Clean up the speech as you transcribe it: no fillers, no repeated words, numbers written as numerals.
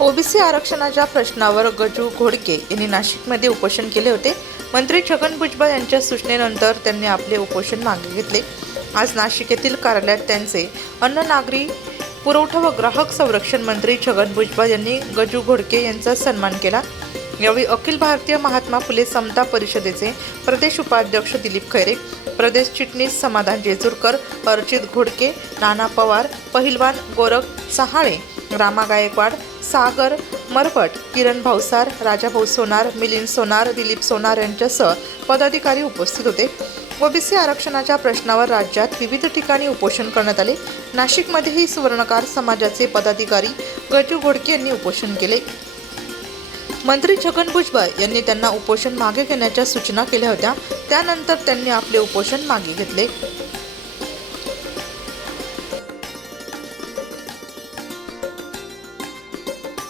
OBC आरक्षणाच्या प्रश्नावर गजू घोडके यांनी नाशिकमध्ये उपोषण केले होते। मंत्री छगन भुजबळ यांच्या सूचनेनंतर त्यांनी आपले उपोषण मागे घेतले। आज नाशिक येथील कार्यालयात त्यांचे अन्न नागरी पुरवठा व ग्राहक संरक्षण मंत्री छगन भुजबळ यांनी गजू घोडके यांचा सन्मान केला। यावेळी अखिल भारतीय महात्मा फुले समता परिषदेचे प्रदेश उपाध्यक्ष दिलीप खैरे, प्रदेश चिटणीस समाधान जेजुरकर, अर्चित घोडके, नाना पवार, पहिलवान गोरख सहाळे, रामा गायकवाड, सागर मरपट, किरण भावसार, राजाभाऊ सोनार, मिलिंद सोनार, दिलीप सोनार यांच्यासह पदाधिकारी उपस्थित होते। ओबीसी आरक्षणाच्या प्रश्नावर राज्यात विविध ठिकाणी उपोषण करण्यात आले। नाशिकमध्येही सुवर्णकार समाजाचे पदाधिकारी गजू घोडके यांनी उपोषण केले। मंत्री छगन भुजबळ यांनी त्यांना उपोषण मागे घेण्याच्या सूचना केल्या होत्या। त्यानंतर त्यांनी आपले उपोषण मागे घेतले।